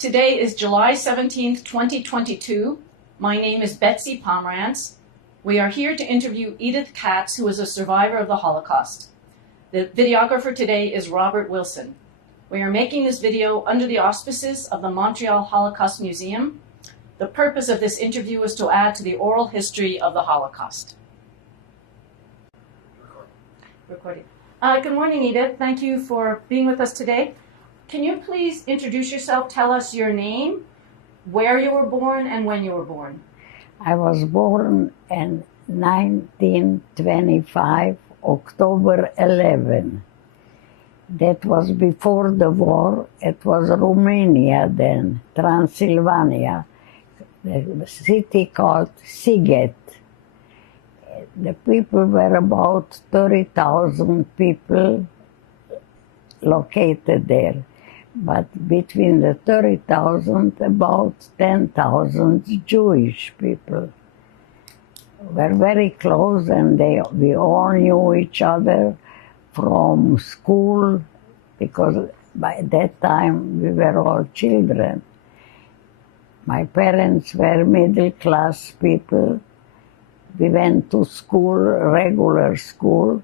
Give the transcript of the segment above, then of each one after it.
Today is July 17th, 2022. My name is Betsy Pomerantz. We are here to interview Edith Katz, who is a survivor of the Holocaust. The videographer today is Robert Wilson. We are making this video under the auspices of the Montreal Holocaust Museum. The purpose of this interview is to add to the oral history of the Holocaust. Recording. Good morning, Edith. Thank you for being with us today. Can you please introduce yourself, tell us your name, where you were born, and when you were born? I was born in 1925, October 11. That was before the war. It was Romania then, Transylvania, the city called Sighet. The people were about 30,000 people located there. But between the 30,000, about 10,000 Jewish people were very close, and we all knew each other from school, because by that time we were all children. My parents were middle-class people. We went to school, regular school,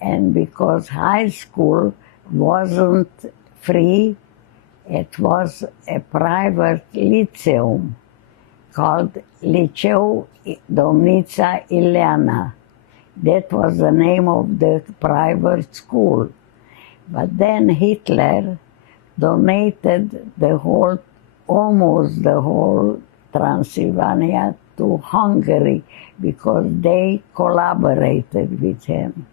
and because high school wasn't free, it was a private lyceum called Liceu Domnița Ileana. That was the name of the private school. But then Hitler donated almost the whole Transylvania to Hungary, because they collaborated with him.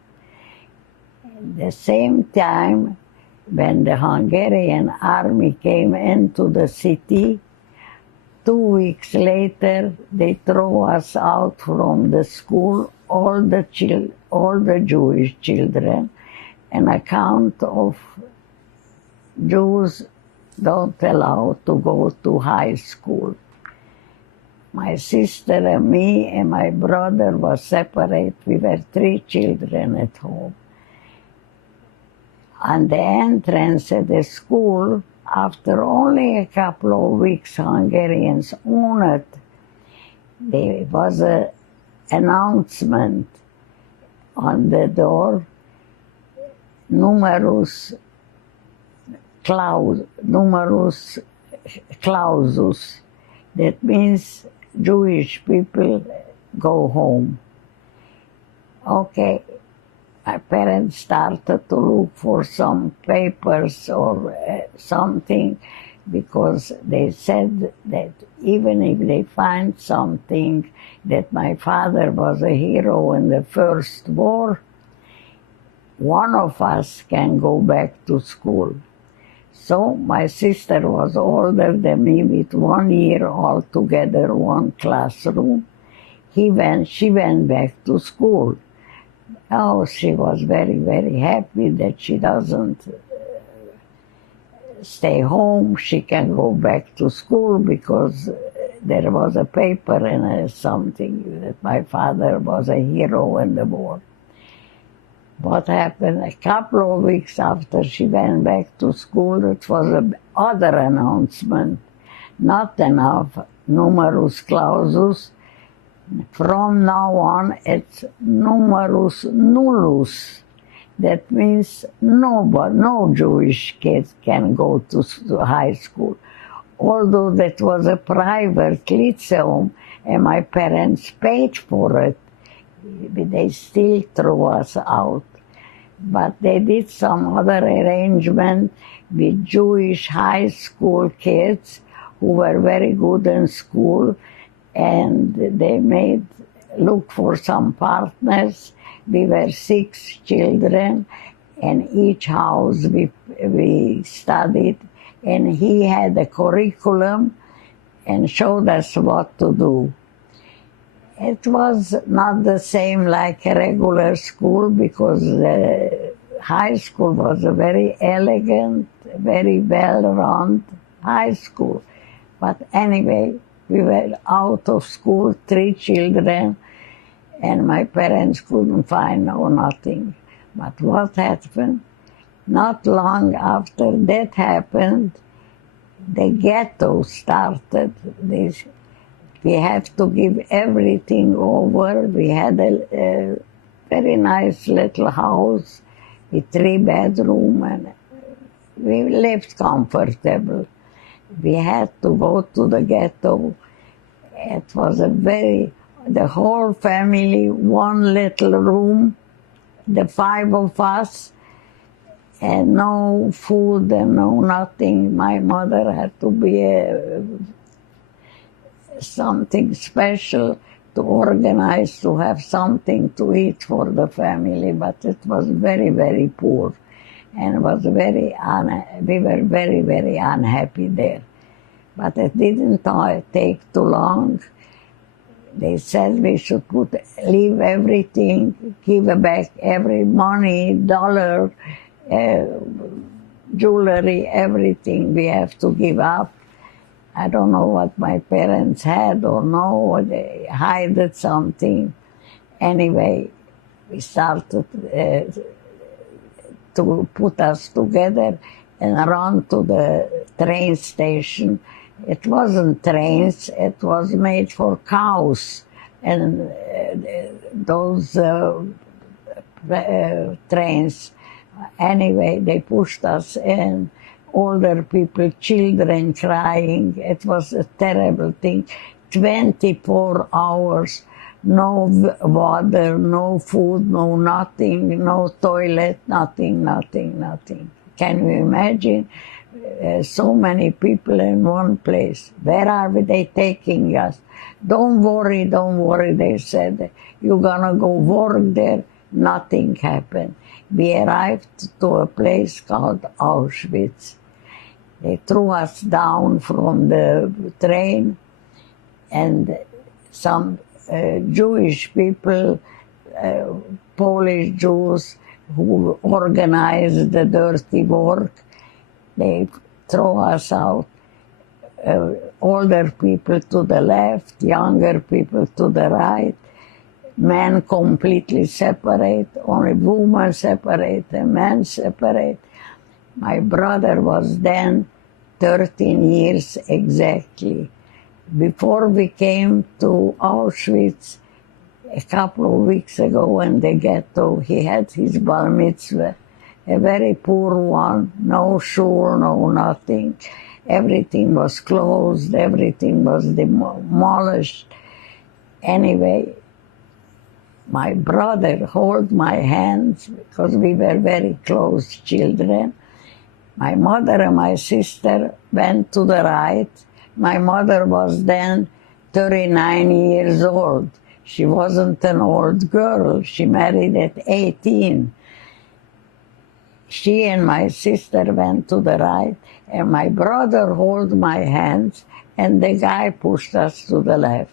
At the same time, when the Hungarian army came into the city, 2 weeks later they threw us out from the school, all the Jewish children, an account of Jews don't allow to go to high school. My sister and me and my brother were separate. We were 3 children at home. On the entrance at the school, after only a couple of weeks, Hungarians owned it. There was an announcement on the door, numerus clausus. That means Jewish people go home. Okay. My parents started to look for some papers or something, because they said that even if they find something, that my father was a hero in the First War, one of us can go back to school. So my sister was older than me with 1 year altogether, one classroom. She went back to school. Oh, she was very, very happy that she doesn't stay home. She can go back to school, because there was a paper and something that my father was a hero in the war. What happened a couple of weeks after she went back to school, it was another announcement. Not enough numerus clausus. From now on, it's numerus nullus. That means no Jewish kids can go to high school. Although that was a private lyceum and my parents paid for it, they still threw us out. But they did some other arrangement with Jewish high school kids who were very good in school, and they look for some partners. We were 6 children, and each house we studied, and he had a curriculum and showed us what to do. It was not the same like a regular school, because the high school was a very elegant, very well-run high school. But anyway, we were out of school, 3 children, and my parents couldn't find nothing. But what happened? Not long after that happened, the ghetto started. We have to give everything over. We had a very nice little house with 3 bedrooms, and we lived comfortable. We had to go to the ghetto. It was the whole family, one little room, the 5 of us, and no food and no nothing. My mother had to be something special to organize, to have something to eat for the family, but it was very, very poor. And it was we were very, very unhappy there. But it didn't take too long. They said we should leave everything, give back every money, dollar, jewelry, everything we have to give up. I don't know what my parents had or no, or they hid something. Anyway, we started to put us together and run to the train station. It wasn't trains, it was made for cows. And those trains, anyway, they pushed us in. Older people, children crying. It was a terrible thing. 24 hours, no water, no food, no nothing, no toilet, nothing. Can you imagine? So many people in one place. Where are they taking us? Don't worry, they said. You're gonna go work there. Nothing happened. We arrived to a place called Auschwitz. They threw us down from the train, and some Jewish people, Polish Jews who organized the dirty work, they throw us out. Older people to the left, younger people to the right, men completely separate, only women separate and men separate. My brother was then 13 years exactly. Before we came to Auschwitz, a couple of weeks ago in the ghetto, he had his bar mitzvah, a very poor one, no shul, no nothing. Everything was closed, everything was demolished. Anyway, my brother held my hands because we were very close children. My mother and my sister went to the right. My mother was then 39 years old. She wasn't an old girl. She married at 18. She and my sister went to the right, and my brother held my hands, and the guy pushed us to the left.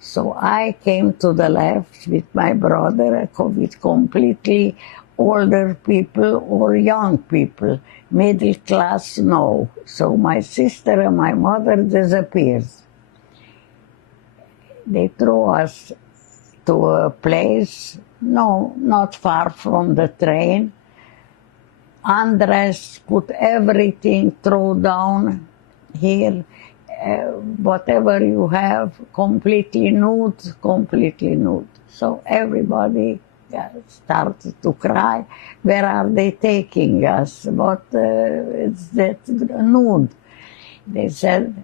So I came to the left with my brother, with completely older people or young people. Middle class, no. So my sister and my mother disappeared. They threw us to a place, no, not far from the train. Undressed, put everything, throw down here, whatever you have, completely nude. So everybody started to cry. Where are they taking us? What is that nude? They said,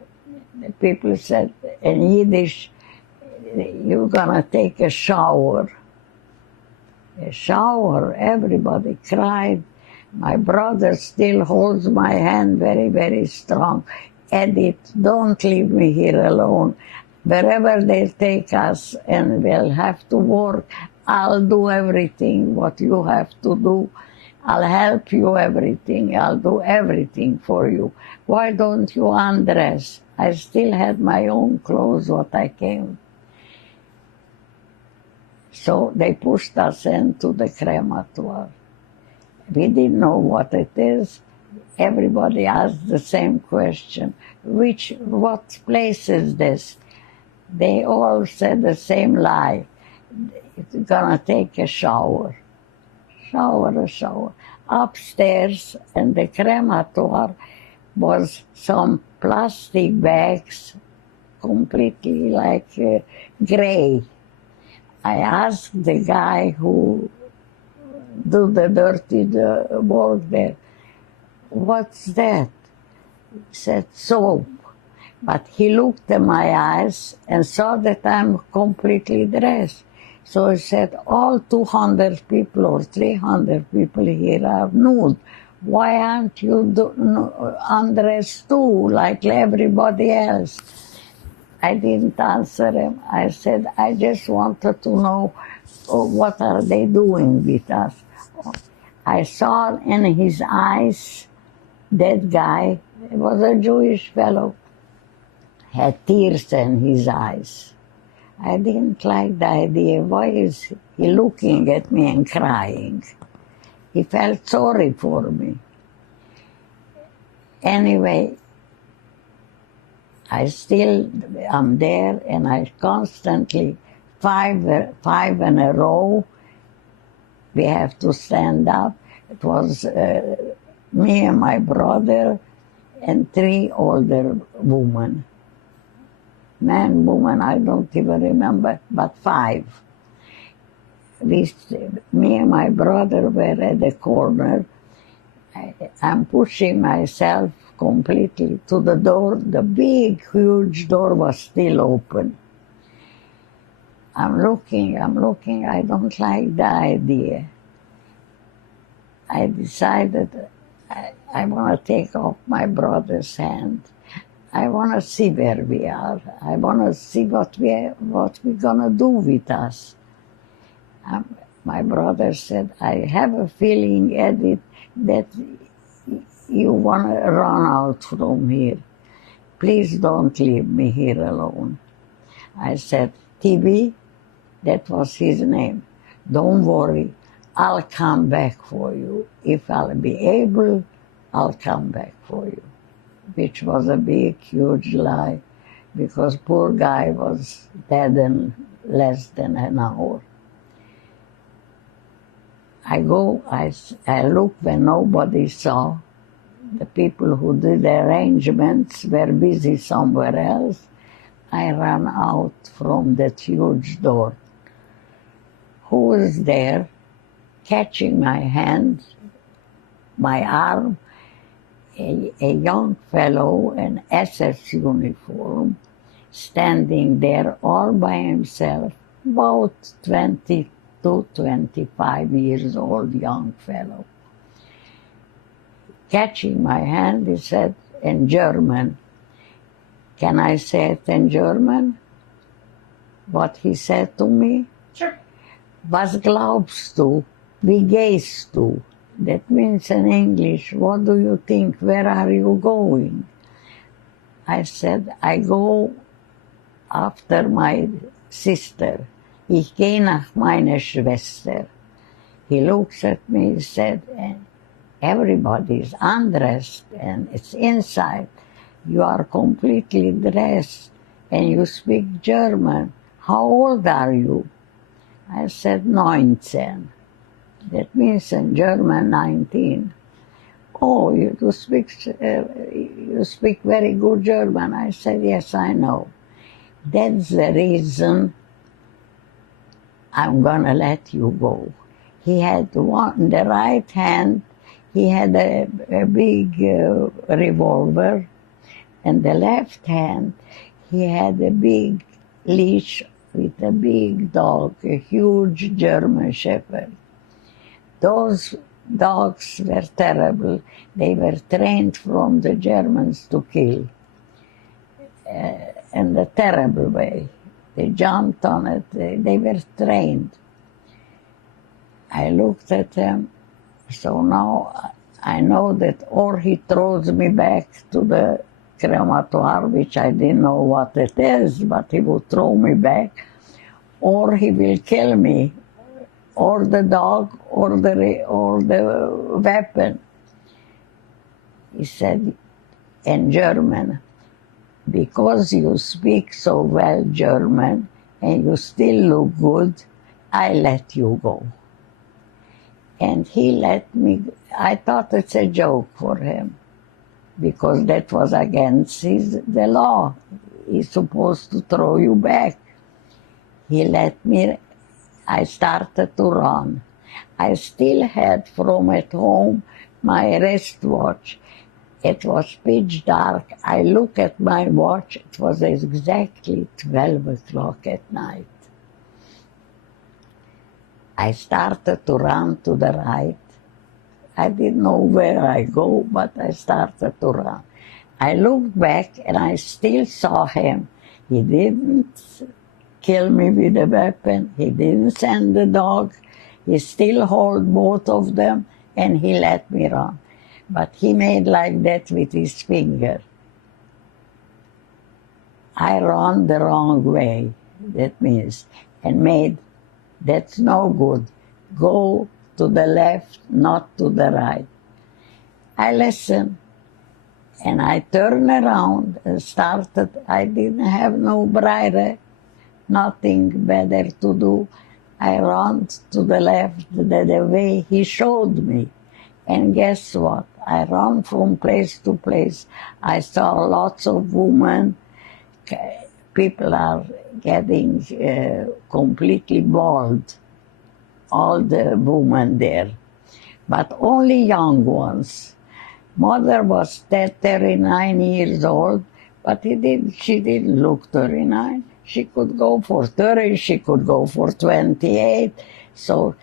the people said in Yiddish, you're gonna take a shower. A shower, everybody cried. My brother still holds my hand very, very strong. Edith, don't leave me here alone. Wherever they take us and we'll have to work, I'll do everything what you have to do. I'll help you everything. I'll do everything for you. Why don't you undress? I still had my own clothes what I came. So they pushed us into the crematoire. We didn't know what it is. Everybody asked the same question. What place is this? They all said the same lie. It's gonna take a shower. A shower. Upstairs in the crematoire, was some plastic bags, completely like gray. I asked the guy who do the dirty work there, "What's that?" He said, "Soap." But he looked at my eyes and saw that I'm completely dressed. So he said, "All 200 people or 300 people here are nude. Why aren't you undressed too, like everybody else?" I didn't answer him. I said, "I just wanted to know what are they doing with us." I saw in his eyes, that guy, he was a Jewish fellow, had tears in his eyes. I didn't like the idea. Why is he looking at me and crying? He felt sorry for me. Anyway, I still am there, and I constantly, five in a row, we have to stand up. It was me and my brother and 3 older women. Man, woman, I don't even remember, but 5. Me and my brother were at the corner. I'm pushing myself completely to the door. The big, huge door was still open. I'm looking, I don't like the idea. I decided I want to take off my brother's hand. I want to see where we are. I want to see what we're going to do with us. My brother said, "I have a feeling, Edith, that you want to run out from here. Please don't leave me here alone." I said, "TB," that was his name, "don't worry, I'll come back for you. If I'll be able, I'll come back for you." Which was a big, huge lie, because poor guy was dead in less than an hour. I look when nobody saw. The people who did the arrangements were busy somewhere else. I ran out from that huge door. Who was there, catching my hand, my arm? A young fellow in SS uniform, standing there all by himself, about 20 to 25 years old young fellow. Catching my hand, he said in German, can I say it in German? What he said to me? Sure. Was glaubst du? Wie gehst du? That means in English, what do you think? Where are you going? I said, I go after my sister. Ich gehe nach meiner Schwester. He looks at me and said, everybody's undressed and it's inside. You are completely dressed and you speak German. How old are you? I said, 19. That means in German, 19. Oh, you speak very good German. I said, yes, I know. That's the reason I'm going to let you go. He had in the right hand, he had a big revolver. In the left hand, he had a big leash with a big dog, a huge German shepherd. Those dogs were terrible. They were trained from the Germans to kill in a terrible way. They jumped on it. They were trained. I looked at them. So now I know that or he throws me back to the crematoire, which I didn't know what it is, but he will throw me back, or he will kill me, or the dog, or the weapon. He said in German, because you speak so well German and you still look good, I let you go. And he let me, I thought it's a joke for him. because that was against the law. He's supposed to throw you back. He let me, I started to run. I still had from at home my wristwatch. It was pitch dark. I look at my watch. It was exactly 12 o'clock at night. I started to run to the right. I didn't know where I go, but I started to run. I looked back and I still saw him. He didn't kill me with a weapon. He didn't send the dog. He still held both of them and he let me run. But he made like that with his finger. I ran the wrong way, that means, and made, that's no good. Go to the left, not to the right. I listened, and I turned around and started. I didn't have no bridle, nothing better to do. I ran to the left, the way he showed me. And guess what? I ran from place to place. I saw lots of women. People are getting completely bald, all the women there, but only young ones. Mother was 39 years old, but she didn't look 39. She could go for 30, she could go for 28. So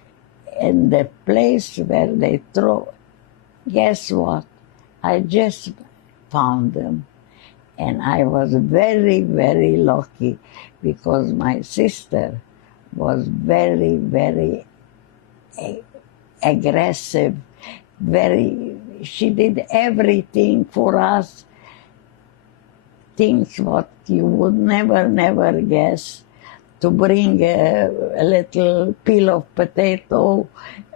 in the place where they throw, guess what? I just found them. And I was very, very lucky because my sister was very, very aggressive, she did everything for us, things what you would never guess, to bring a little peel of potato,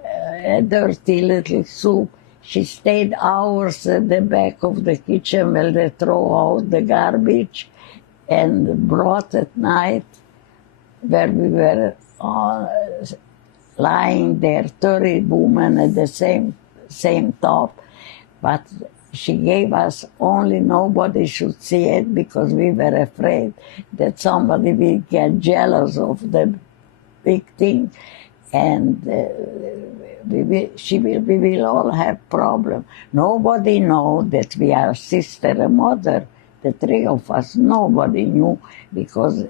a dirty little soup. She stayed hours at the back of the kitchen while they throw out the garbage, and brought at night, where we were lying there, 30 women at the same top, but she gave us only nobody should see it because we were afraid that somebody will get jealous of the big thing, and we will all have problem. Nobody know that we are sister and mother. The three of us, nobody knew, because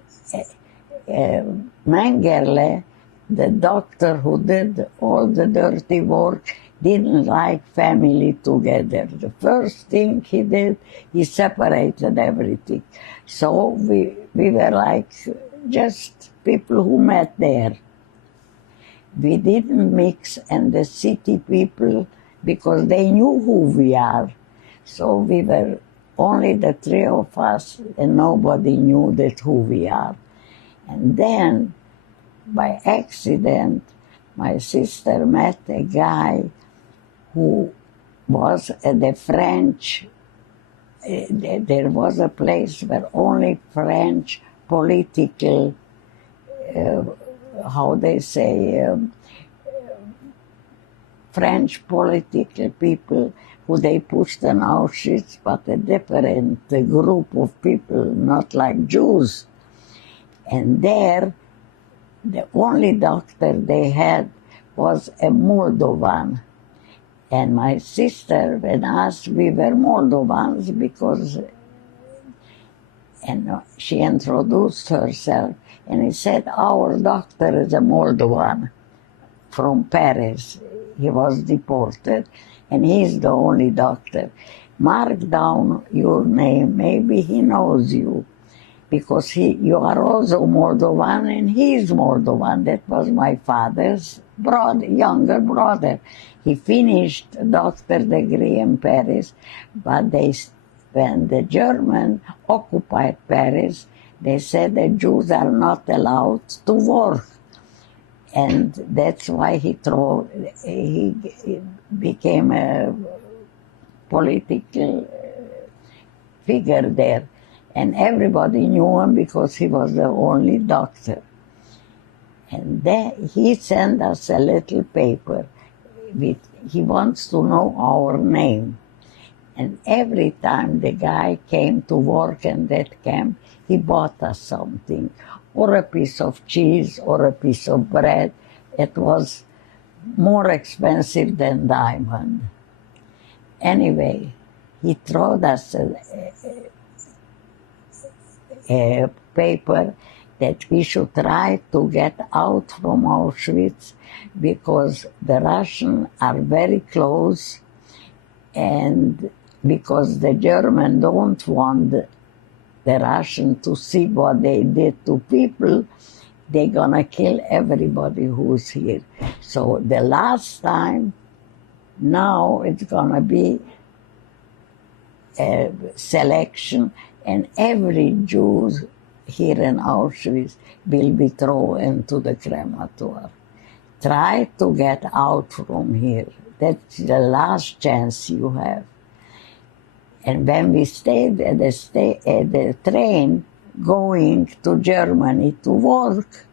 Mengerle, the doctor who did all the dirty work, didn't like family together. The first thing he did, he separated everything. So we were like just people who met there. We didn't mix, and the city people, because they knew who we are. So we were only the three of us, and nobody knew that who we are. And then, by accident, my sister met a guy who was at the French, there was a place where only French political, French political people who they pushed in Auschwitz, but a different group of people, not like Jews. And there, the only doctor they had was a Moldovan. And my sister, when asked, we were Moldovans because, and she introduced herself, and he said, our doctor is a Moldovan from Paris. He was deported, and he's the only doctor. Mark down your name, maybe he knows you, because you are also Moldovan, and he's Moldovan. That was my father's younger brother. He finished doctor degree in Paris, but when the Germans occupied Paris, they said the Jews are not allowed to work. And that's why he became a political figure there. And everybody knew him because he was the only doctor. And then he sent us a little paper. He wants to know our name. And every time the guy came to work in that camp, he bought us something, or a piece of cheese, or a piece of bread. It was more expensive than diamond. Anyway, he threw us a paper that we should try to get out from Auschwitz because the Russians are very close, and because the Germans don't want the Russians to see what they did to people, they're gonna kill everybody who's here. So the last time, now it's gonna be a selection, and every Jew here in Auschwitz will be thrown into the crematorium. Try to get out from here. That's the last chance you have. And when we stayed at the train going to Germany to work,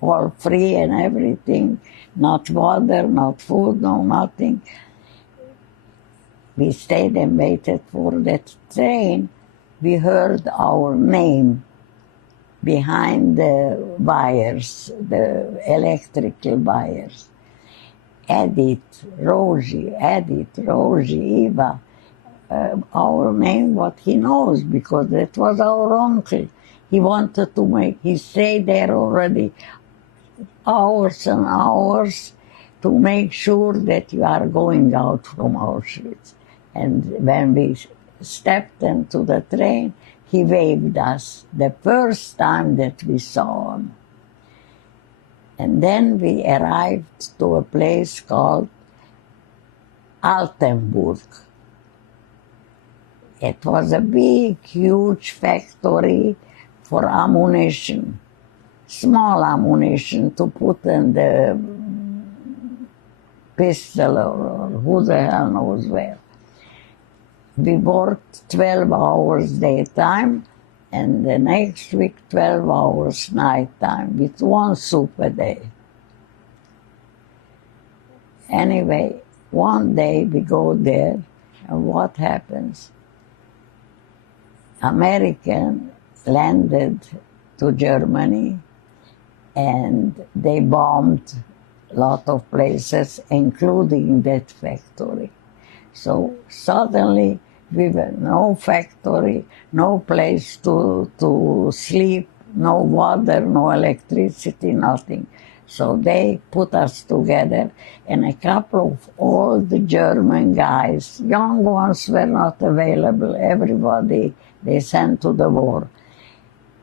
all free and everything, not water, not food, no nothing. We stayed and waited for that train. We heard our name behind the wires, the electrical wires. Edith, Rosie, Eva. Our name, what he knows, because that was our uncle. He wanted to he stayed there already hours and hours to make sure that you are going out from Auschwitz. And when we stepped into the train, he waved us the first time that we saw him. And then we arrived to a place called Altenburg. It was a big, huge factory for ammunition, small ammunition to put in the pistol or who the hell knows where. We worked 12 hours daytime, and the next week 12 hours nighttime with one soup a day. Anyway, one day we go there, and what happens? American landed to Germany, and they bombed a lot of places, including that factory. So suddenly we were no factory, no place to sleep, no water, no electricity, nothing. So they put us together, and a couple of old German guys, young ones were not available, everybody they sent to the war.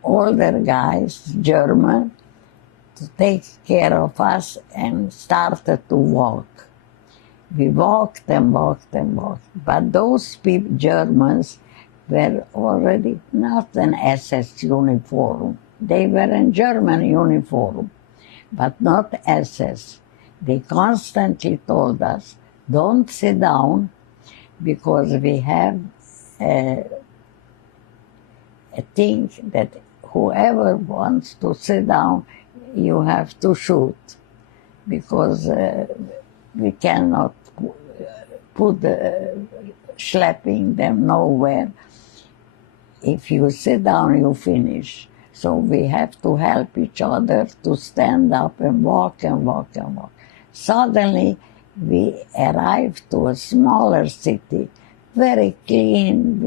Older guys, German, to take care of us, and started to walk. We walked and walked and walked. But those people, Germans, were already not in SS uniform. They were in German uniform, but not SS. They constantly told us, don't sit down, because we have a thing that whoever wants to sit down, you have to shoot, because we cannot put schlepping them nowhere. If you sit down, you finish. So we have to help each other to stand up and walk and walk and walk. Suddenly, we arrived to a smaller city, very clean,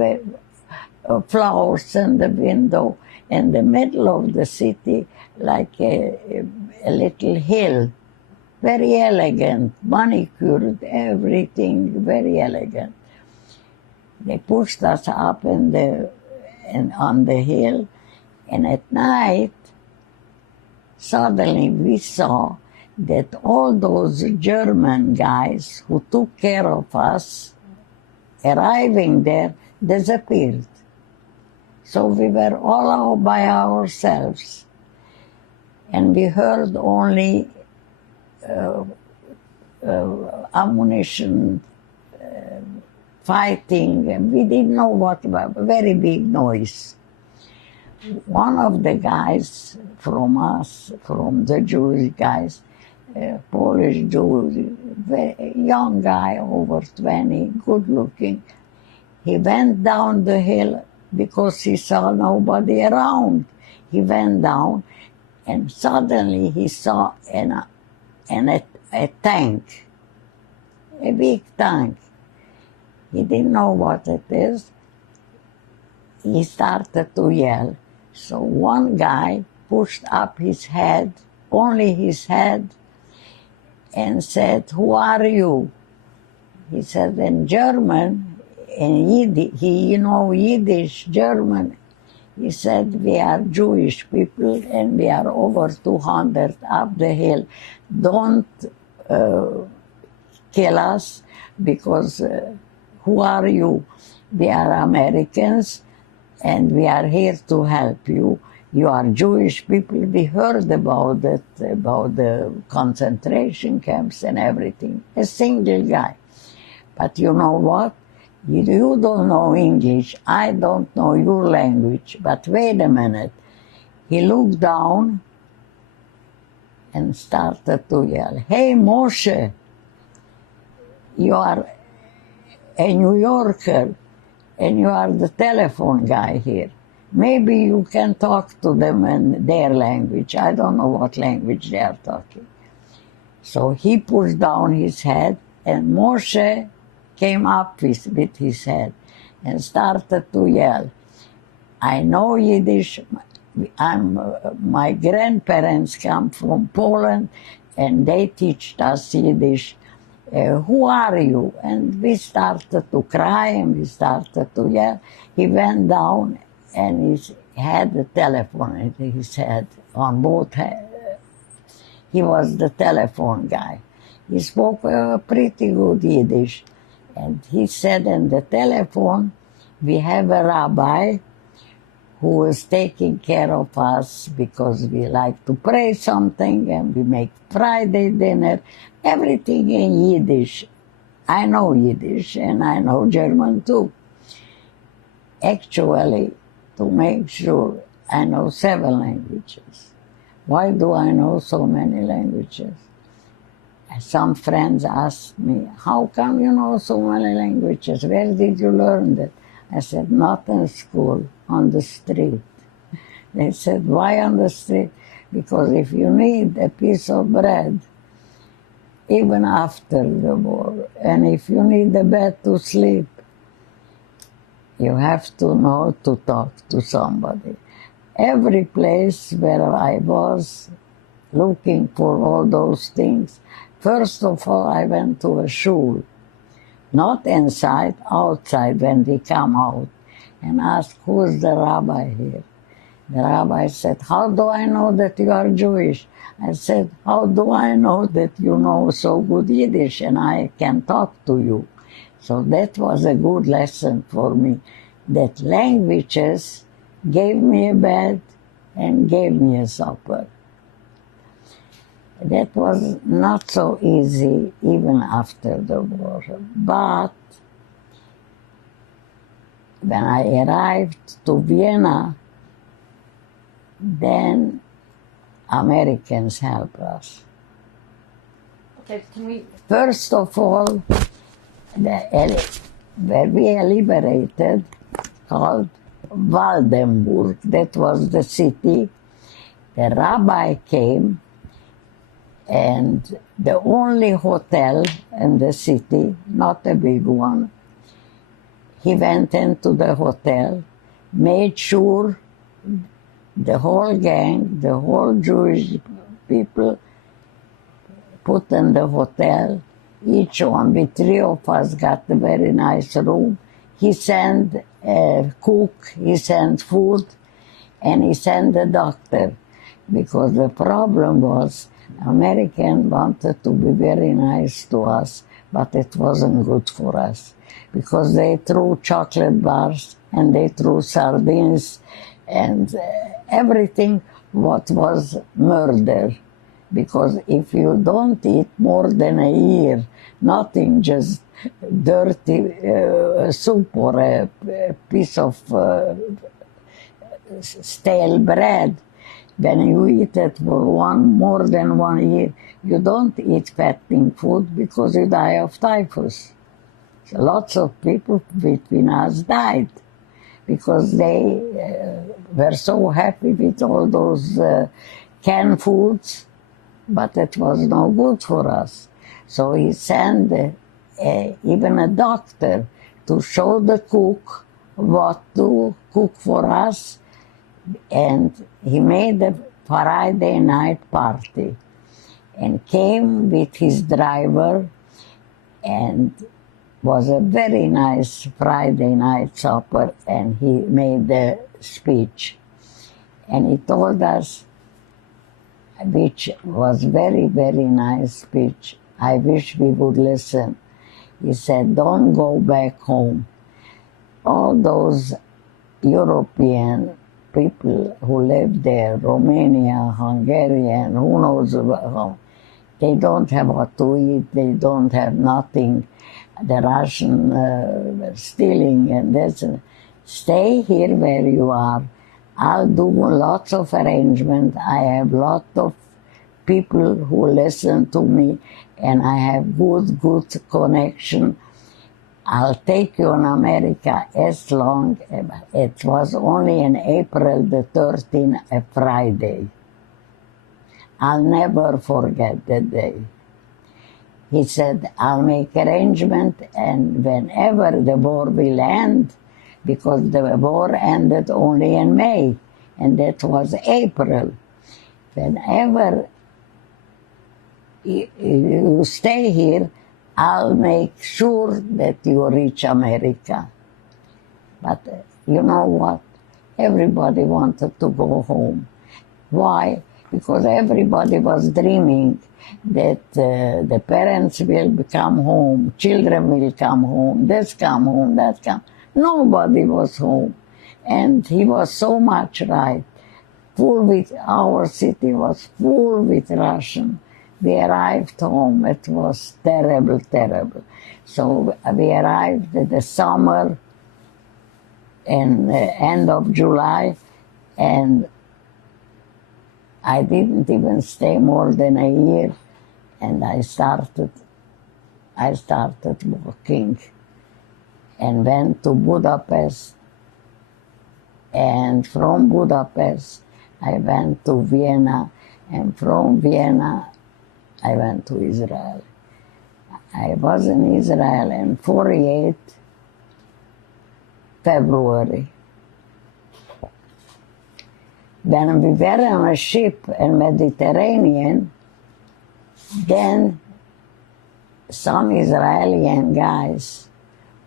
flowers in the window, in the middle of the city, like a little hill, very elegant, manicured, everything very elegant. They pushed us up on the hill, and at night, suddenly we saw that all those German guys who took care of us, arriving there, disappeared. So we were all out by ourselves, and we heard only ammunition, fighting, and we didn't know what about, very big noise. One of the guys from us, from the Jewish guys, Polish Jew, young guy, over 20, good looking. He went down the hill because he saw nobody around. He went down and suddenly he saw a tank, a big tank. He didn't know what it is. He started to yell. So one guy pushed up his head, only his head, and said, "Who are you?" He said in German, in Yiddish, Yiddish, German. He said, "We are Jewish people and we are over 200 up the hill. Don't kill us because who are you? We are Americans and we are here to help you. You are Jewish people. We heard about it, about the concentration camps and everything." A single guy. But you know what? You don't know English. I don't know your language. But wait a minute. He looked down and started to yell, "Hey, Moshe, you are a New Yorker and you are the telephone guy here. Maybe you can talk to them in their language." I don't know what language they are talking. So he pushed down his head and Moshe came up with his head and started to yell, "I know Yiddish. My grandparents come from Poland and they teach us Yiddish. Who are you?" And we started to cry and we started to yell. He went down and he had the telephone in his head, on both hands. He was the telephone guy. He spoke pretty good Yiddish. And he said in the telephone, "We have a rabbi who is taking care of us because we like to pray something and we make Friday dinner, everything in Yiddish." I know Yiddish and I know German too. Actually, to make sure, I know 7 languages. Why do I know so many languages? Some friends asked me, "How come you know so many languages? Where did you learn that?" I said, "Not in school, on the street." They said, "Why on the street?" Because if you need a piece of bread, even after the war, and if you need a bed to sleep, you have to know to talk to somebody. Every place where I was looking for all those things, first of all, I went to a shul, not inside, outside when we come out, and asked, "Who's the rabbi here?" The rabbi said, "How do I know that you are Jewish?" I said, "How do I know that you know so good Yiddish and I can talk to you?" So that was a good lesson for me, that languages gave me a bed and gave me a supper. That was not so easy even after the war. But when I arrived to Vienna, then Americans helped us. Okay, can we... First of all, where we liberated, called Waldenburg, that was the city. The rabbi came, and the only hotel in the city, not a big one, he went into the hotel, made sure the whole gang, the whole Jewish people put in the hotel, each one, we 3 of us got a very nice room. He sent a cook, he sent food, and he sent a doctor, because the problem was Americans wanted to be very nice to us, but it wasn't good for us, because they threw chocolate bars and they threw sardines and everything what was murder. Because if you don't eat more than a year, nothing, just dirty soup or a piece of stale bread, When you eat it for more than 1 year, you don't eat fattening food because you die of typhus. So lots of people between us died because they were so happy with all those canned foods, but it was no good for us. So he sent even a doctor to show the cook what to cook for us, and he made a Friday night party and came with his driver, and was a very nice Friday night supper, and he made a speech. And he told us, which was very, very nice speech, I wish we would listen. He said, don't go back home. All those European people who live there, Romania, Hungarian, who knows, they don't have what to eat, they don't have nothing. The Russian stealing and this. Stay here where you are. I'll do lots of arrangement. I have lots of people who listen to me, and I have good connection. I'll take you in America as long. It was only in April the 13th, a Friday. I'll never forget that day. He said, I'll make arrangement, and whenever the war will end, because the war ended only in May, and that was April. Whenever you stay here, I'll make sure that you reach America. But you know what? Everybody wanted to go home. Why? Because everybody was dreaming that the parents will come home, children will come home, this come home, that come. Nobody was home. And he was so much right. Our city was full with Russian. We arrived home, it was terrible, terrible. So we arrived in the summer, and end of July, and I didn't even stay more than a year, and I started working and went to Budapest, and from Budapest I went to Vienna, and from Vienna I went to Israel. I was in Israel in 48 February. When we were on a ship in Mediterranean, then some Israeli guys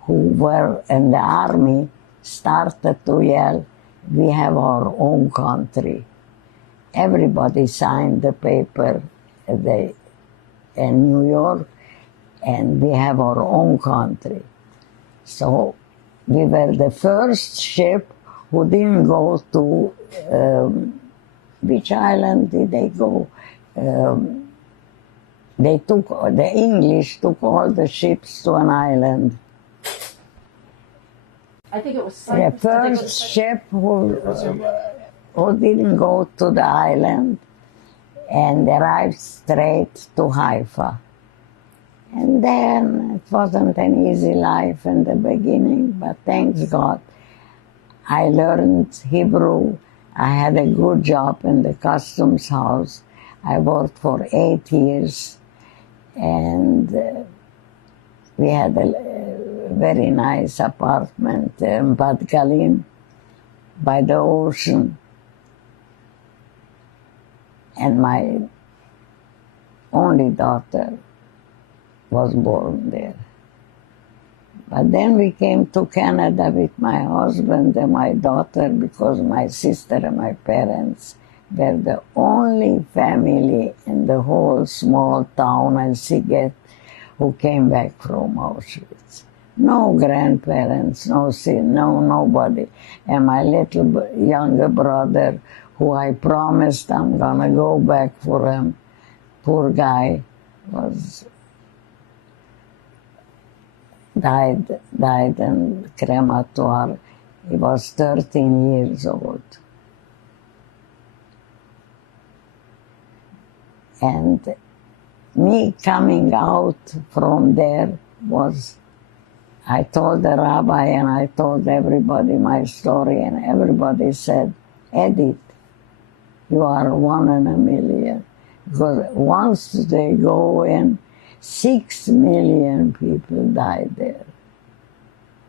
who were in the army started to yell, we have our own country. Everybody signed the paper in New York, and we have our own country. So we were the first ship who didn't go to, which island did they go? The English took all the ships to an island. I think it was The first ship who didn't go to the island and arrived straight to Haifa. And then it wasn't an easy life in the beginning, but thanks God, I learned Hebrew. I had a good job in the customs house. I worked for 8 years, and we had a very nice apartment in Bat Galim by the ocean. And my only daughter was born there. But then we came to Canada with my husband and my daughter, because my sister and my parents were the only family in the whole small town in Siget who came back from Auschwitz. No grandparents, no nobody. And my little younger brother, who I promised I'm gonna go back for him, poor guy, died in crematoire. He was 13 years old. And me coming out from there was, I told the rabbi and I told everybody my story, and everybody said, Edith, you are 1 in a million. Because once they go in, 6 million people died there.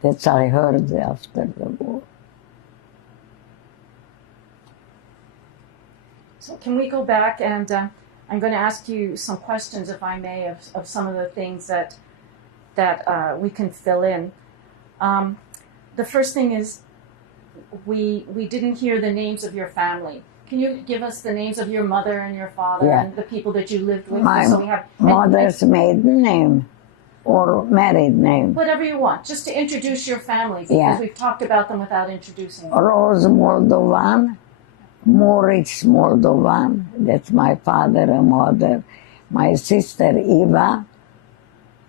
That's I heard after the war. So can we go back and I'm going to ask you some questions, if I may, of some of the things that we can fill in. The first thing is we didn't hear the names of your family. Can you give us the names of your mother and your father and the people that you lived with? My mother's maiden name or married name. Whatever you want, just to introduce your family, because we've talked about them without introducing them. Rose Moldovan, Moritz Moldovan, that's my father and mother, my sister Eva,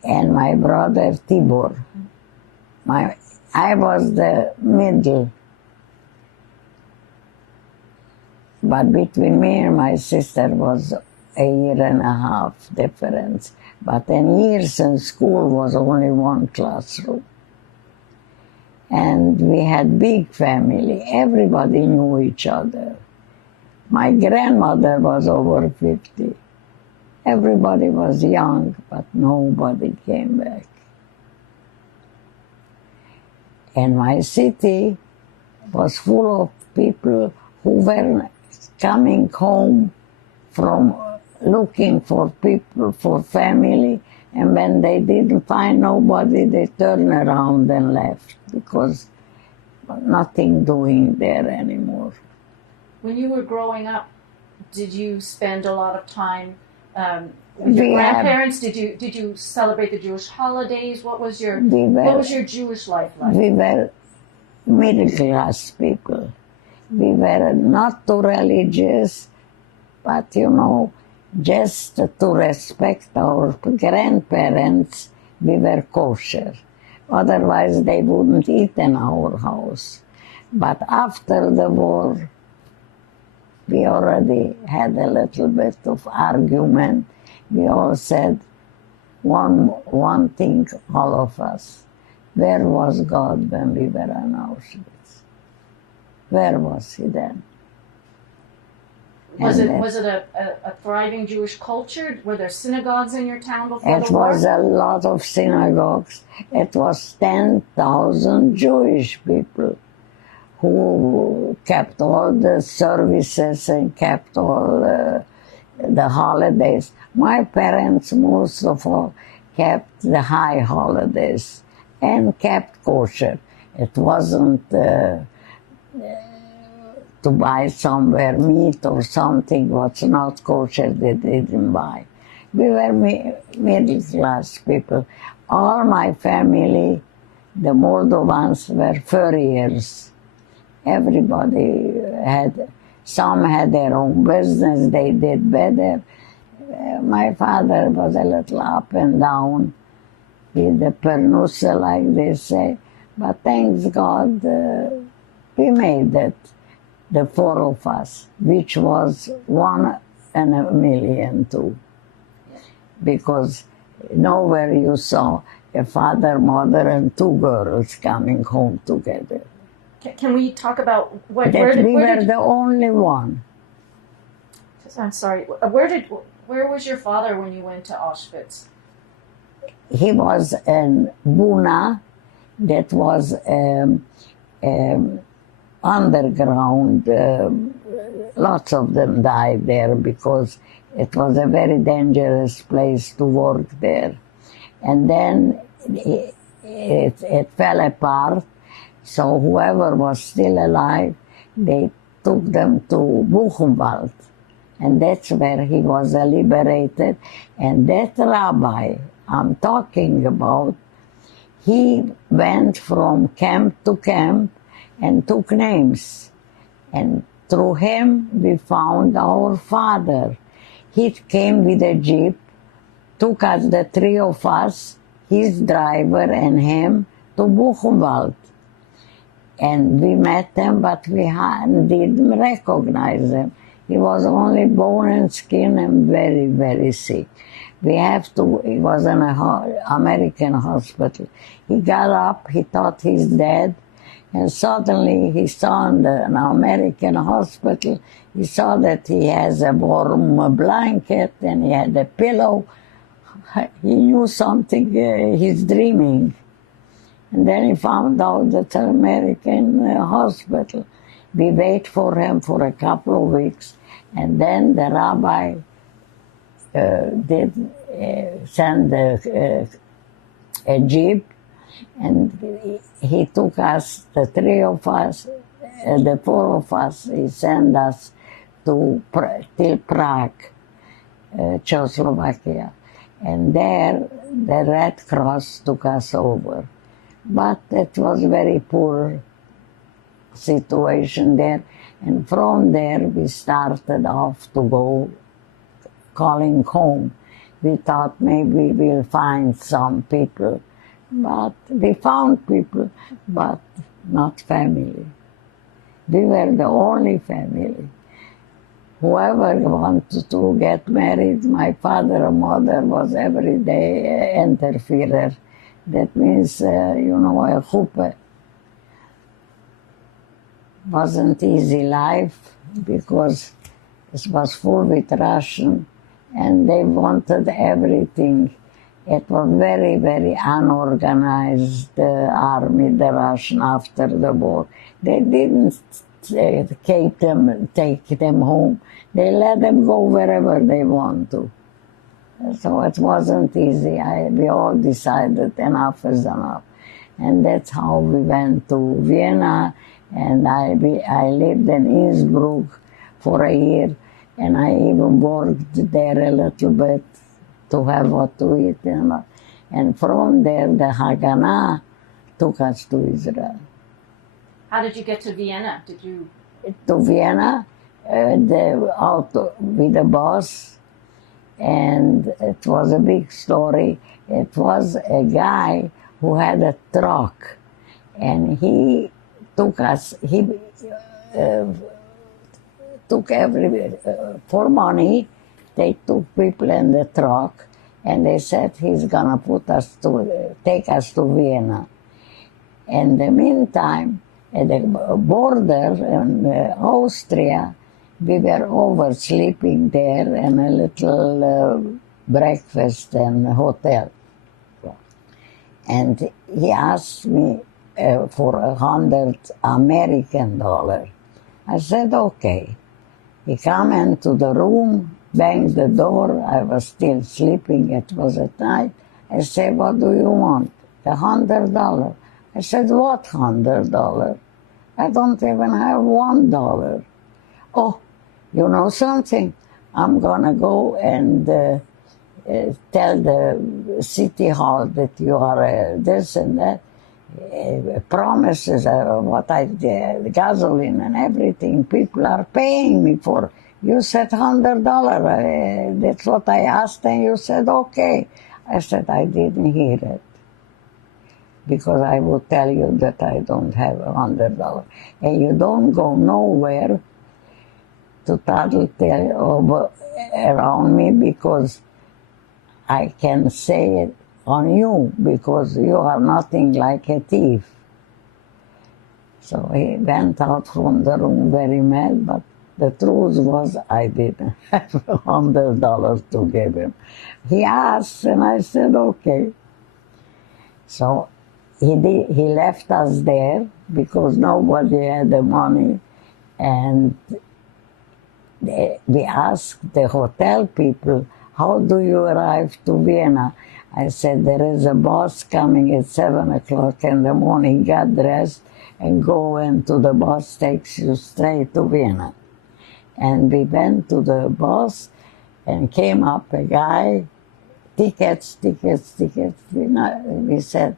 and my brother Tibor. I was the middle. But between me and my sister was a year and a half difference. But in years in school was only one classroom. And we had big family. Everybody knew each other. My grandmother was over 50. Everybody was young, but nobody came back. And my city was full of people who were coming home from looking for people, for family, and when they didn't find nobody, they turned around and left because nothing doing there anymore. When you were growing up, did you spend a lot of time with your grandparents? Did you celebrate the Jewish holidays? What was your Jewish life like? We were middle class people. We were not too religious, but just to respect our grandparents, we were kosher. Otherwise, they wouldn't eat in our house. But after the war, we already had a little bit of argument. We all said one thing, all of us. Where was God when we were in Auschwitz? Where was he then? Was it a thriving Jewish culture? Were there synagogues in your town before the war? It was a lot of synagogues. It was 10,000 Jewish people who kept all the services and kept all the holidays. My parents, most of all, kept the high holidays and kept kosher. It wasn't to buy somewhere meat or something what's not kosher, they didn't buy. We were middle class people. All my family, the Moldovans, were furriers. Everybody some had their own business, they did better. My father was a little up and down with the pernusa, like they say, but thanks God, we made it, the 4 of us, which was 1 in a million too. Because nowhere you saw a father, mother, and 2 girls coming home together. Can we talk about we were the only one. I'm sorry. Where was your father when you went to Auschwitz? He was in Buna. That was underground. Lots of them died there because it was a very dangerous place to work there. And then it fell apart. So whoever was still alive, they took them to Buchenwald. And that's where he was liberated. And that rabbi I'm talking about, he went from camp to camp and took names. And through him, we found our father. He came with a jeep, took us, the 3 of us, his driver and him, to Buchenwald. And we met him, but we didn't recognize him. He He was only bone and skin and very, very sick. He was in an American hospital. He got up, he thought he's dead, and suddenly he saw in an American hospital, he saw that he has a warm blanket and he had a pillow. He knew something, he's dreaming. And then he found out that an American hospital. We wait for him for a couple of weeks, and then the rabbi did send a jeep, and he took us, the three of us, the four of us, he sent us till Prague, Czechoslovakia. And there the Red Cross took us over. But it was very poor situation there. And from there we started off to go calling home. We thought maybe we'll find some people. But we found people, but not family. We were the only family. Whoever wanted to get married, my father or mother was every day an interferer. That means, a chuppah. Wasn't easy life because it was full with Russian and they wanted everything. It was very, very unorganized army, the Russian, after the war. They didn't take them home. They let them go wherever they want to. So it wasn't easy. We all decided enough is enough. And that's how we went to Vienna, and I lived in Innsbruck for a year, and I even worked there a little bit to have what to eat. And from there, the Haganah took us to Israel. How did you get to Vienna? To Vienna, with the bus, and it was a big story. It was a guy who had a truck, and he took us, took for money, they took people in the truck, and they said he's gonna take us to Vienna. In the meantime, at the border in Austria, we were oversleeping there in a little breakfast and hotel. And he asked me for $100 American. I said, okay. He came into the room, banged the door. I was still sleeping. It was at night. I said, what do you want? $100. I said, what $100? I don't even have $1. Oh, you know something? I'm gonna go and tell the city hall that you are this and that. Promises the gasoline and everything people are paying me for. You said $100. That's what I asked, and you said okay. I said I didn't hear it, because I will tell you that I don't have $100, and you don't go nowhere to tattletale around me, because I can say it on you, because you are nothing like a thief. So he went out from the room very mad, but the truth was I didn't have $100 to give him. He asked, and I said okay. So he left us there because nobody had the money, and we asked the hotel people, how do you arrive to Vienna? I said, there is a bus coming at 7 o'clock in the morning. Get dressed and go into the bus, takes you straight to Vienna. And we went to the bus, and came up a guy, tickets. We said,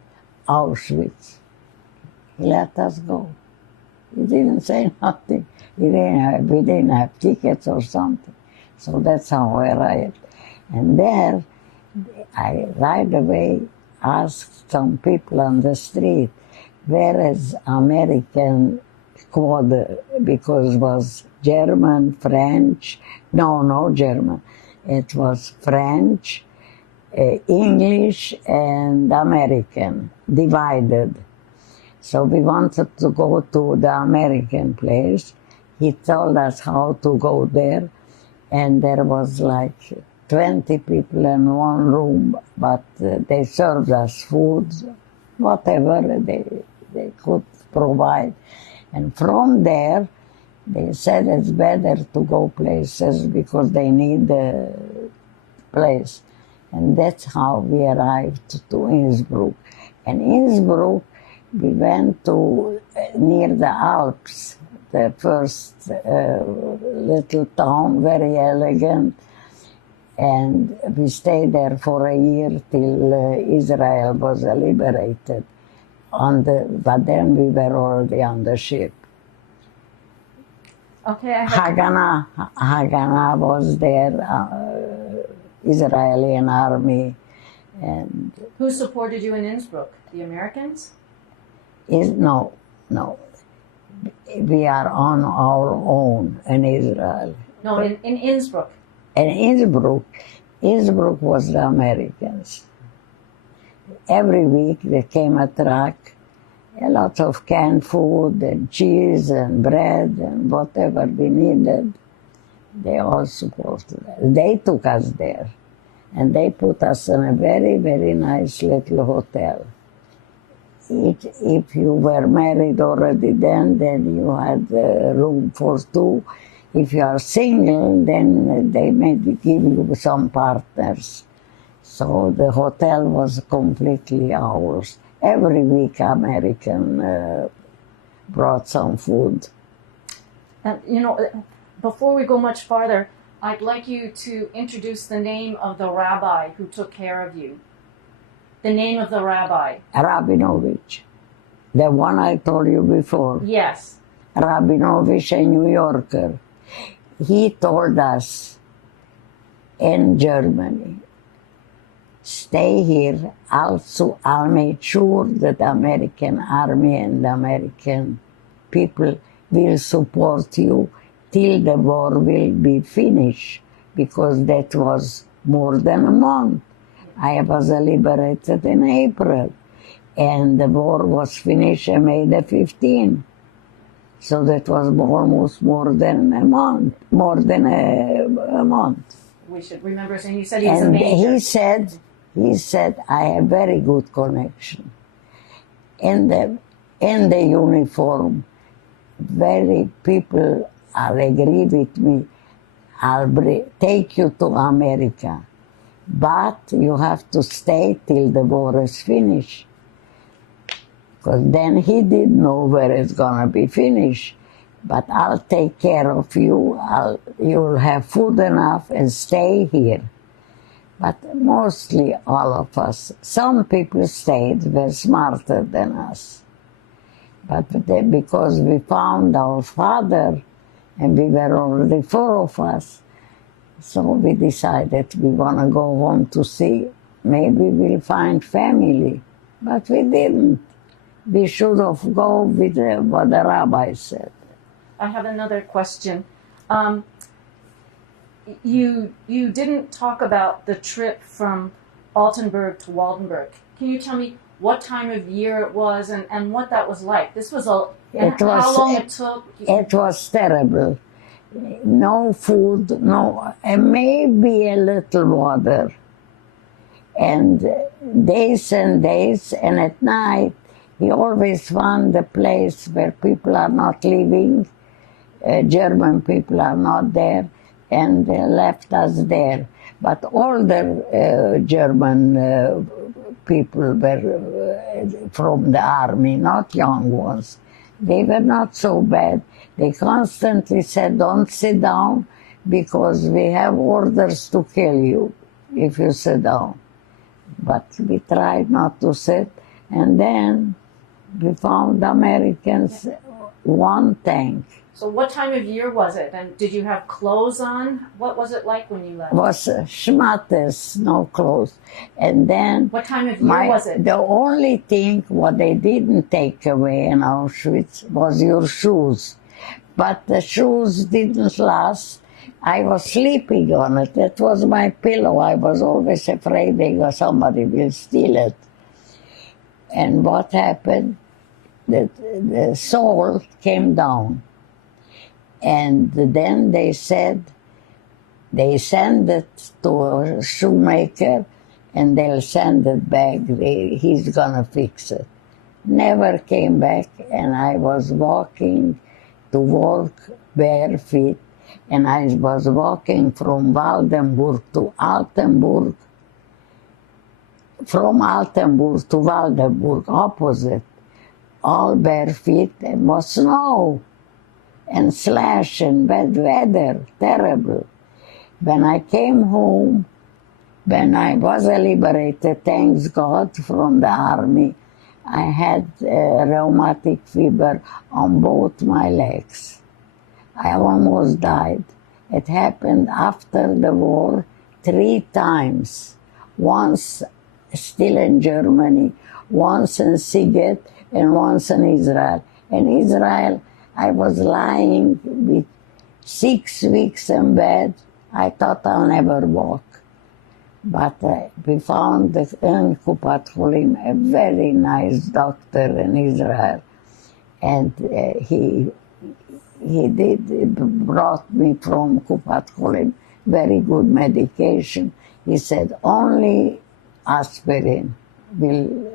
Auschwitz. He let us go. He didn't say nothing. We didn't have tickets or something. So that's how I arrived. And there, I right away asked some people on the street, where is American because it was German, French, no German. It was French, English, and American, divided. So we wanted to go to the American place. He told us how to go there, and there was like 20 people in one room, but they served us food, whatever they could provide. And from there, they said it's better to go places because they need the place. And that's how we arrived to Innsbruck. And Innsbruck, we went to near the Alps, the first little town, very elegant. And we stayed there for a year till Israel was liberated. But then we were already on the ship. Okay. Haganah was there, Israeli army. And who supported you in Innsbruck? The Americans? No. We are on our own in Israel. No, in Innsbruck. In Innsbruck was the Americans. Every week there came a truck, a lot of canned food and cheese and bread and whatever we needed. They all supported us. They took us there, and they put us in a very, very nice little hotel. If you were married already then you had room for two. If you are single, then they maybe give you some partners. So the hotel was completely ours. Every week American brought some food. And before we go much farther, I'd like you to introduce the name of the rabbi who took care of you. The name of the rabbi. Rabinovich. The one I told you before. Yes. Rabinovich, a New Yorker. He told us in Germany, stay here, also I'll make sure that the American army and the American people will support you till the war will be finished, because that was more than a month. I was liberated in April, and the war was finished on May the 15th. So that was almost more than a month. We should remember, and you said he was a major. major. He said, I have very good connection. In the uniform, very people are agree with me. I'll take you to America, but you have to stay till the war is finished. Because then he didn't know where it's going to be finished. But I'll take care of you. You'll have food enough and stay here. But mostly all of us, some people stayed, were smarter than us. But because we found our father, and we were already 4 of us, so we decided we want to go home to see, maybe we'll find family. But we didn't. We should have gone with what the rabbi said. I have another question. You didn't talk about the trip from Altenburg to Waldenburg. Can you tell me what time of year it was and what that was like? How long it took? It was terrible. No food, and maybe a little water. And days, and at night, he always found a place where people are not living, German people are not there, and they left us there. But older German people were from the army, not young ones. They were not so bad. They constantly said, don't sit down, because we have orders to kill you if you sit down. But we tried not to sit, and then we found Americans, one tank, So what time of year was it? And did you have clothes on? What was it like when you left? Was schmattes, no clothes. And then What time of year was it? the only thing what they didn't take away in Auschwitz was your shoes. But the shoes didn't last. I was sleeping on it. That was my pillow. I was always afraid somebody will steal it. And what happened? The sole came down. And then they said, they send it to a shoemaker and they'll send it back. He's gonna fix it. Never came back, and I was walking to work bare feet, and I was walking from Waldenburg to Altenburg, from Altenburg to Waldenburg, opposite, all bare feet, and was snow and slush and bad weather, terrible. When I came home, when I was liberated, thanks God, from the army, I had rheumatic fever on both my legs. I almost died. It happened after the war 3 times. Once still in Germany, once in Siget, and once in Israel. In Israel, I was lying with 6 weeks in bed. I thought I'll never walk. But we found in Kupat Cholim a very nice doctor in Israel. And he brought me from Kupat Cholim very good medication. He said only aspirin will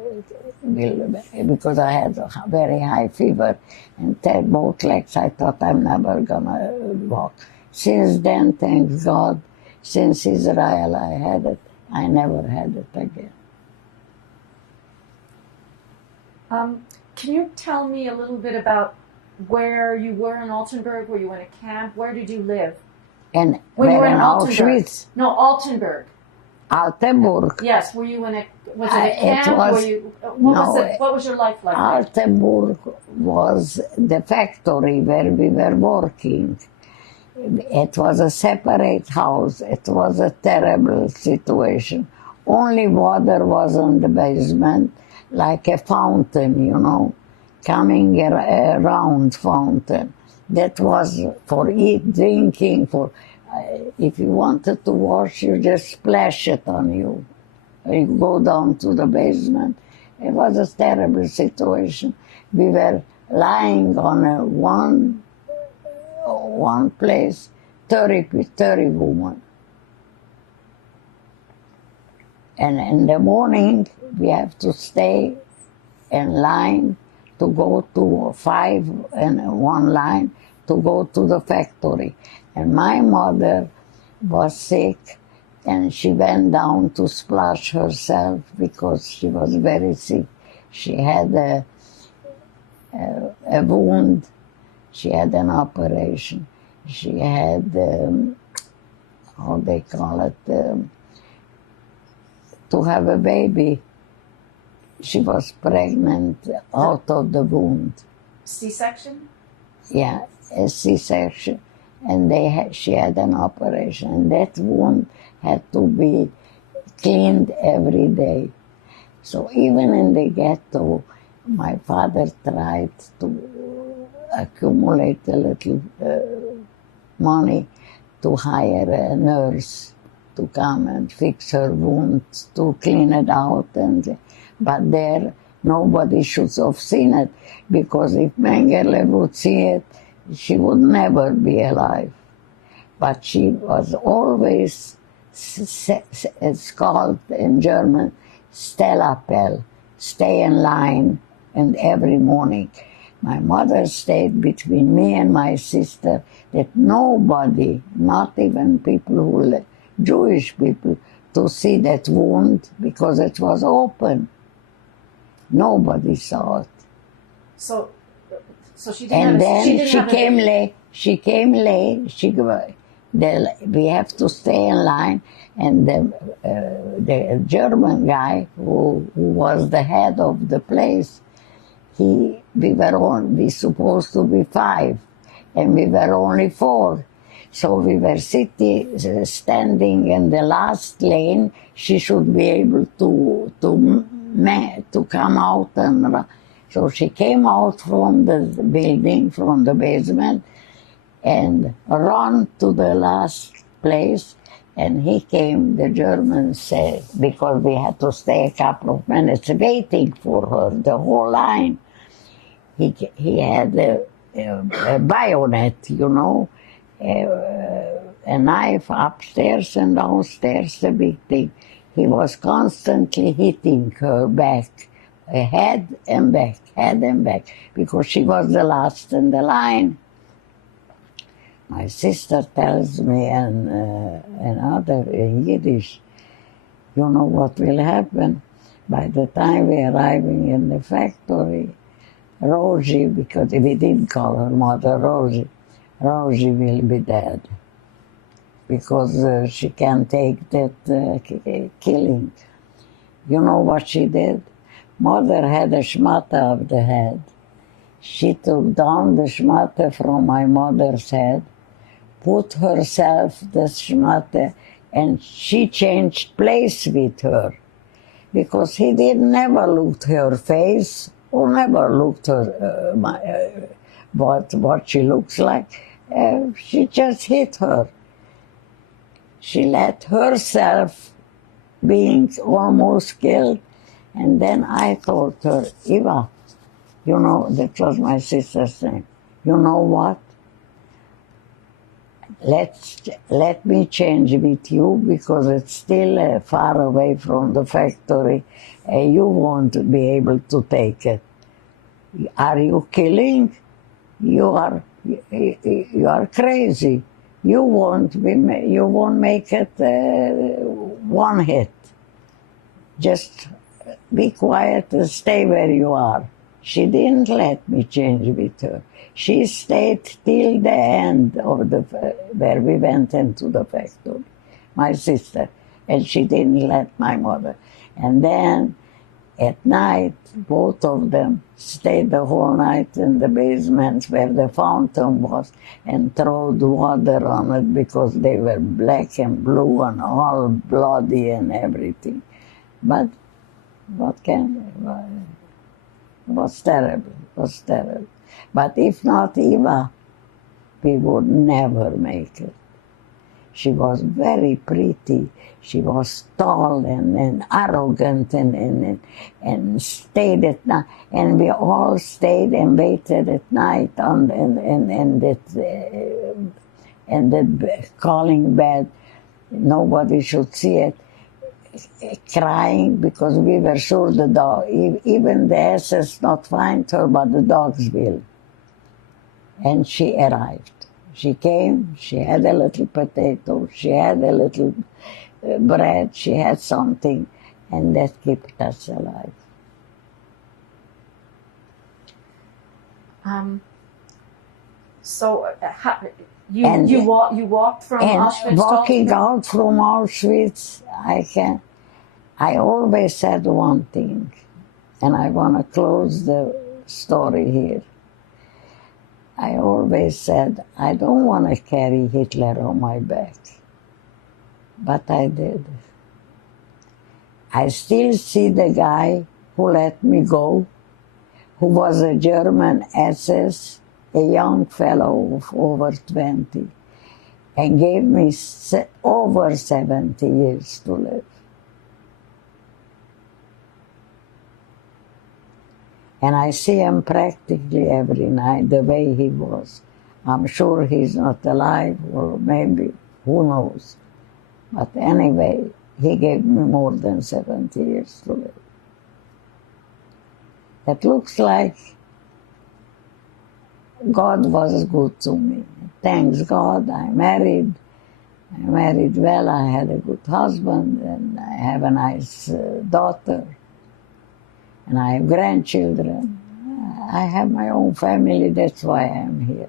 because I had a very high fever and both legs. I thought I'm never gonna walk. Since then, thank God, since Israel I had it, I never had it again. Can you tell me a little bit about where you were in Altenburg? Were you in a camp? Where did you live? And When you were in Auschwitz? No, Altenburg. Altenburg. Yes. Were you in a? Was it a camp? What was your life like? Altenburg was the factory where we were working. It was a separate house. It was a terrible situation. Only water was in the basement, like a fountain, coming a round fountain. That was for drinking, for if you wanted to wash, you just splash it on you. You go down to the basement. It was a terrible situation. We were lying on one place, 30 women. And in the morning, we have to stay in line to go to 5 in one line to go to the factory. And my mother was sick, and she went down to splash herself because she was very sick. She had a wound. She had an operation. She had, how they call it, to have a baby. She was pregnant out of the wound. C-section? Yeah, a C-section. And she had an operation. And that wound had to be cleaned every day. So even in the ghetto, my father tried to accumulate a little money to hire a nurse to come and fix her wounds, to clean it out. But there, nobody should have seen it, because if Mengele would see it, she would never be alive. But she was always, it's called in German, Stellapel, stay in line, and every morning. My mother stayed between me and my sister, that nobody, not even people Jewish people, to see that wound, because it was open. Nobody saw it. So she didn't and have then she came late. She came late. We have to stay in line, and the German guy who was the head of the place, we supposed to be 5. and we were only 4. So we were standing in the last lane. She should be able to come out, and so she came out from the building, from the basement, and ran to the last place. And he came, the German said, because we had to stay a couple of minutes waiting for her, the whole line. He had a bayonet, you know, a knife upstairs and downstairs, a big thing. He was constantly hitting her back, head and back, because she was the last in the line. My sister tells me, and another in Yiddish, you know what will happen? By the time we're arriving in the factory, Rosie, because we didn't call her mother Rosie will be dead. Because she can take that killing. You know what she did? Mother had a shmata of the head. She took down the shmata from my mother's head, put herself the shmata, and she changed place with her. Because he never looked her face, or never looked her what she looks like. She just hit her. She let herself being almost killed, and then I told her, Eva, you know, that was my sister's name, you know what? Let me change with you, because it's still far away from the factory, and you won't be able to take it. Are you killing? You are crazy. You won't make it one hit. Just be quiet and stay where you are. She didn't let me change with her. She stayed till the end of where we went into the factory, my sister, and she didn't let my mother. And then at night, both of them stayed the whole night in the basement where the fountain was and throwed water on it, because they were black and blue and all bloody and everything. But it was terrible. But if not Eva, we would never make it. She was very pretty. She was tall and arrogant and stayed at night. And we all stayed and waited at night on the calling bed. Nobody should see it. Crying, because we were sure the dog, even the SS not find her, but the dogs will. And she arrived. She came, she had a little potato, she had a little bread, she had something, and that kept us alive. You walked from Auschwitz? Walking out from Auschwitz, I always said one thing, and I want to close the story here. I always said, I don't want to carry Hitler on my back. But I did. I still see the guy who let me go, who was a German SS, a young fellow of over 20, and gave me over 70 years to live. And I see him practically every night, the way he was. I'm sure he's not alive, or maybe, who knows. But anyway, he gave me more than 70 years to live. It looks like God was good to me. Thanks God, I married well, I had a good husband, and I have a nice daughter. And I have grandchildren. I have my own family, that's why I am here.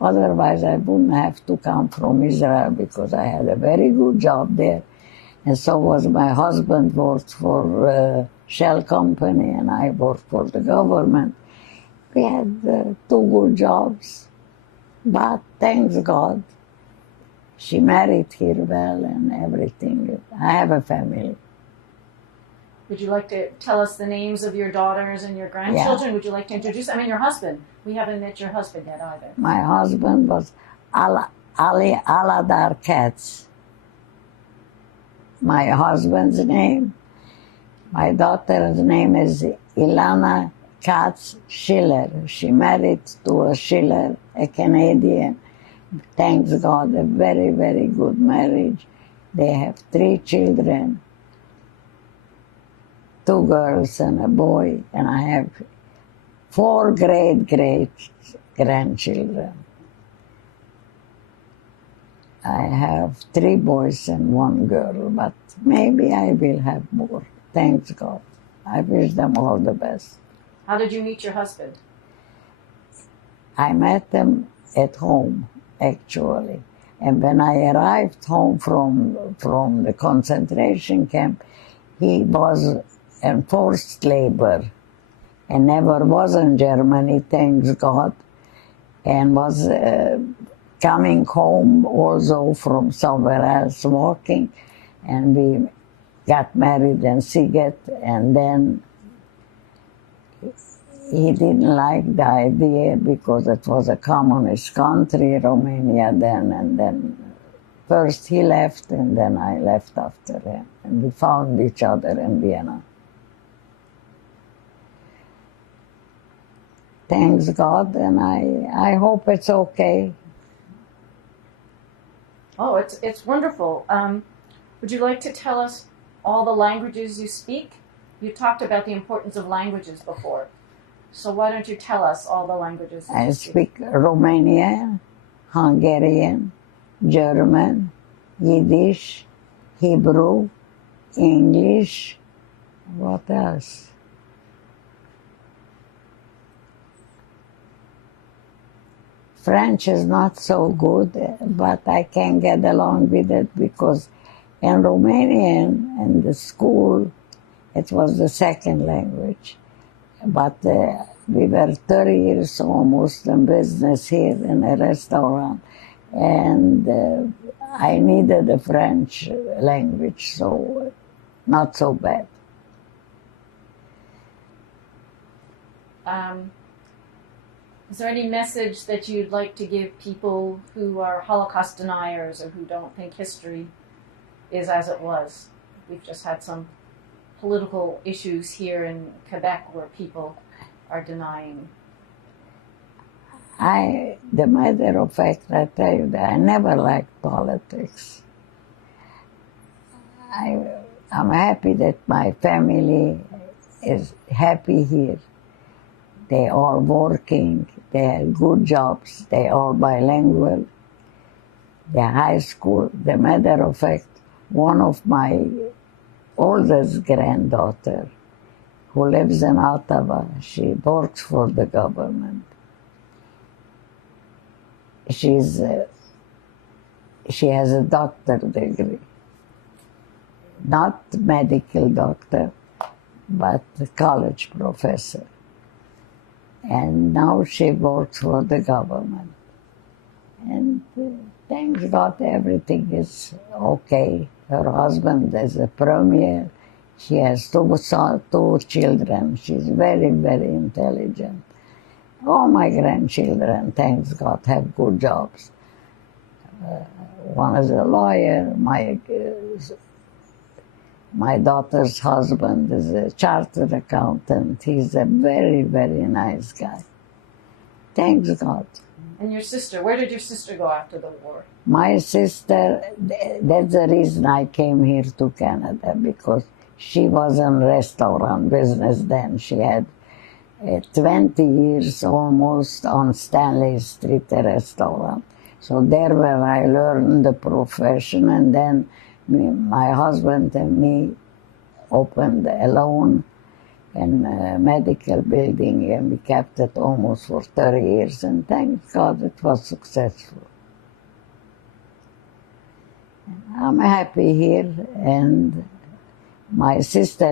Otherwise, I wouldn't have to come from Israel, because I had a very good job there. And so was my husband, worked for a shell company, and I worked for the government. We had 2 good jobs. But thanks God, she married here well and everything. I have a family. Would you like to tell us the names of your daughters and your grandchildren? Yeah. Would you like to introduce, your husband. We haven't met your husband yet either. My husband was Aladar Katz. My husband's name. My daughter's name is Ilana Katz Schiller. She married to a Schiller, a Canadian. Thanks God, a very, very good marriage. They have 3 children, 2 girls and a boy, and I have 4 great-great-grandchildren. I have 3 boys and 1 girl, but maybe I will have more. Thanks God. I wish them all the best. How did you meet your husband? I met him at home, actually. And when I arrived home from the concentration camp, he was in forced labor and never was in Germany, thanks God, and was coming home also from somewhere else walking, and we got married in Siget, and then he didn't like the idea because it was a communist country, Romania then, and then first he left and then I left after him, and we found each other in Vienna. Thanks God, and I hope it's okay. Oh, it's wonderful. Would you like to tell us all the languages you speak? You talked about the importance of languages before. So why don't you tell us all the languages that you speak? I speak Romanian, Hungarian, German, Yiddish, Hebrew, English. What else? French is not so good, but I can get along with it because in Romanian, in the school, it was the second language. But we were 30 years almost in business here in a restaurant, and I needed the French language, so not so bad. Is there any message that you'd like to give people who are Holocaust deniers or who don't think history is as it was? We've just had some political issues here in Quebec where people are denying. The matter of fact, I tell you that I never liked politics. I'm happy that my family is happy here. They are working, they have good jobs, they are bilingual, they're high school. The matter of fact, one of my oldest granddaughter, who lives in Ottawa, she works for the government. She has a doctorate degree, not medical doctor, but college professor. And now she works for the government. And thank God everything is okay. Her husband is a premier. She has 2 children. She's very, very intelligent. All my grandchildren, thanks God, have good jobs. One is a lawyer. My daughter's husband is a chartered accountant. He's a very, very nice guy. Thanks God. And your sister, where did your sister go after the war? My sister, that's the reason I came here to Canada, because she was in restaurant business then. She had 20 years almost on Stanley Street, a restaurant. So there where I learned the profession, and then my husband and me opened alone in a medical building, and we kept it almost for 30 years, and thank God it was successful. I'm happy here, and my sister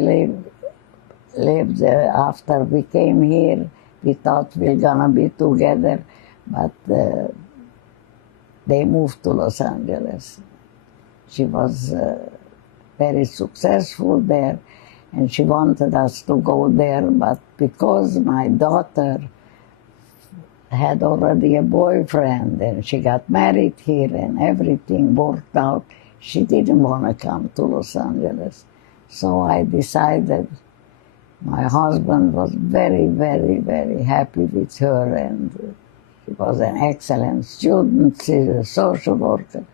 lived after we came here. We thought we were gonna be together, but they moved to Los Angeles. She was very successful there, and she wanted us to go there, but because my daughter had already a boyfriend and she got married here and everything worked out, she didn't want to come to Los Angeles. So I decided. My husband was very, very, very happy with her, and she was an excellent student. She's a social worker.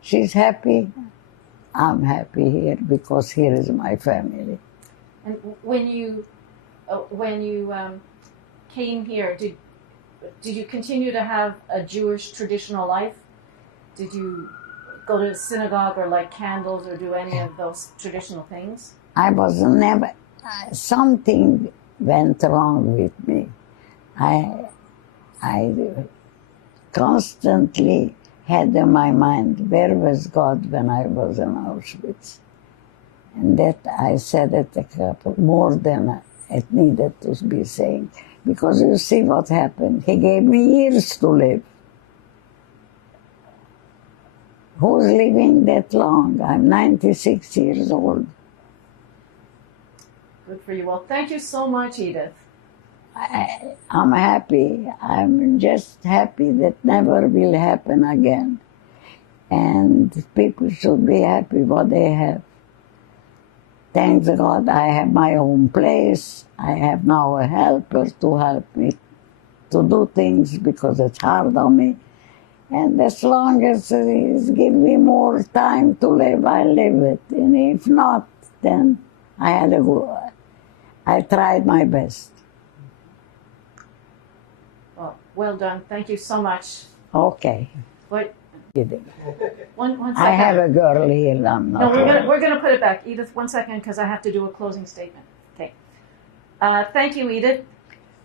She's happy. I'm happy here because here is my family. And when you came here, did you continue to have a Jewish traditional life? Did you go to synagogue or light candles or do any of those traditional things? I was never, something went wrong with me. I constantly had in my mind, where was God when I was in Auschwitz? And that I said it a couple, more than it needed to be saying. Because you see what happened. He gave me years to live. Who's living that long? I'm 96 years old. Good for you. Well, thank you so much, Edith. I'm happy. I'm just happy that never will happen again. And people should be happy what they have. Thank God I have my own place. I have now a helper to help me to do things because it's hard on me. And as long as it gives me more time to live, I live it. And if not, then I tried my best. Well done. Thank you so much. Okay. What? One second. I have a girl here. I'm not. No, we're gonna put it back, Edith. 1 second, because I have to do a closing statement. Okay. Thank you, Edith.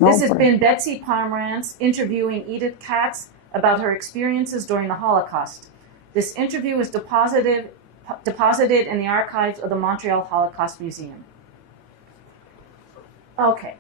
This has been Betsy Pomerantz interviewing Edith Katz about her experiences during the Holocaust. This interview is deposited in the archives of the Montreal Holocaust Museum. Okay.